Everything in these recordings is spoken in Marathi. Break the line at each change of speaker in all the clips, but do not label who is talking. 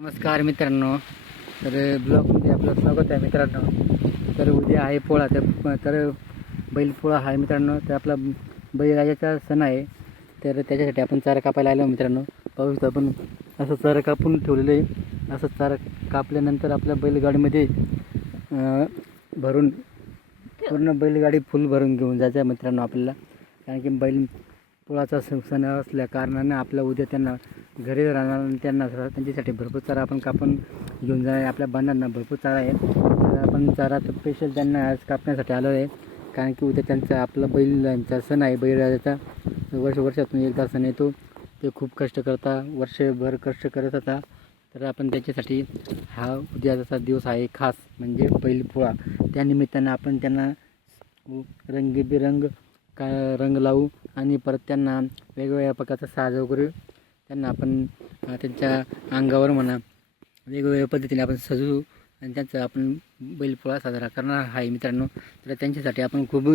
नमस्कार मित्रांनो. तर ब्लॉगमध्ये आपलं स्वागत आहे मित्रांनो. तर उद्या आहे पोळा तर तर आहे मित्रांनो. तर आपला बैलराजाचा सण आहे. तर त्याच्यासाठी आपण चारा कापायला आलो मित्रांनो. पाहू शकतो आपण. असं चारा कापून ठेवलेलं आहे. असं चारा कापल्यानंतर आपल्या बैलगाडीमध्ये भरून पूर्ण बैलगाडी फुल भरून घेऊन जायचं आहे मित्रांनो आपल्याला. कारण की बैल पोळाचा सण सण असल्या कारणाने आपल्या उद्या त्यांना घरी राहणार आणि त्यांना त्यांच्यासाठी भरपूर चारा आपण कापून घेऊन जाणार आहे. आपल्या बांधांना भरपूर चारा आहे. तर आपण चारा स्पेशल त्यांना आज कापण्यासाठी आलो आहे. कारण की उद्या त्यांचा आपला बैलांचा सण आहे बैलराजाचा. वर्ष वर्षातून एकदा सण येतो. ते खूप कष्ट करता वर्षभर कष्ट करत होता. तर आपण त्याच्यासाठी हा उद्याचा दिवस आहे खास म्हणजे बैलपोळा. त्यानिमित्तानं आपण त्यांना रंगीबेरंग का रंग लावू आणि परत त्यांना वेगवेगळ्या प्रकारचा साज वगैरे त्यांना आपण त्यांच्या अंगावर म्हणा वेगवेगळ्या पद्धतीने आपण सजवू. आणि त्यांचा आपण बैलपोळा साजरा करणार आहे मित्रांनो. तर त्यांच्यासाठी आपण खूप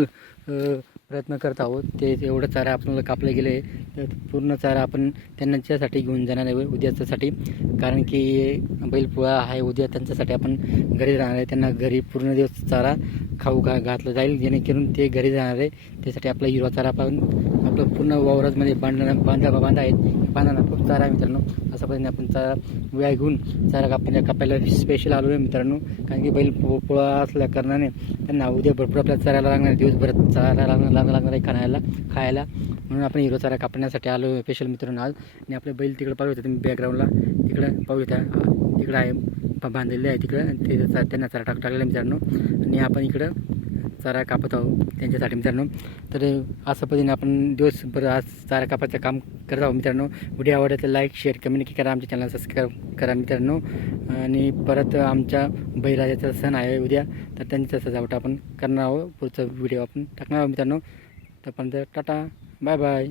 प्रयत्न करत आहोत. ते एवढं चारा आपल्याला कापलं गेलं आहे. तर पूर्ण चारा आपण त्यांच्यासाठी घेऊन जाणार आहे उद्याच्यासाठी. कारण की बैलपोळा आहे उद्या त्यांच्यासाठी आपण घरी राहणार आहे. त्यांना घरी पूर्ण दिवस चारा खाऊ घा घातलं जाईल. जेणेकरून ते घरी जाणार आहे. त्यासाठी आपला हिरवा चारा आपण आपलं पूर्ण वावरामध्ये बांधणा बांधा बांधा आहेत. बांधाना खूप चारा आहे मित्रांनो. असा पद्धतीने आपण चारा वेळा घेऊन चारा कापण्या कापायला स्पेशल आलो आहे मित्रांनो. कारण की बैल पो- पोळा असल्या कारणाने त्यांना उद्या भरपूर आपल्याला चारायला लागणार दिवसभर चारा लागणार लागणार लागणार आहे खाण्याला खायला. म्हणून आपण हिरो चारा कापण्यासाठी आलो आहे स्पेशल मित्रांनो आज. आणि आपले बैल तिकडे पाहू शकता तुम्ही बॅकग्राऊंडला तिकडं पाहू येता तिकडं आहे. बांधलेले आहे तिकडं. ते त्यांना चारा टाक टाकलेला मित्रांनो. आणि आपण इकडं चारा कापत आहोत त्यांच्यासाठी मित्रांनो. तर असं पद्धतीने आपण दिवसभर आज चारा कापायचं काम करत आहोत मित्रांनो. व्हिडिओ आवडला लाईक शेअर कमेंट करा. आमच्या चॅनल सबस्क्राईब करा मित्रांनो. आणि परत आमच्या बैराजाचा सण आहे उद्या तर त्यांचा सजावट आपण करणार आहोत. पुढचा व्हिडिओ आपण टाकणार आहोत मित्रांनो. तोपर्यंत टाटा. Bye bye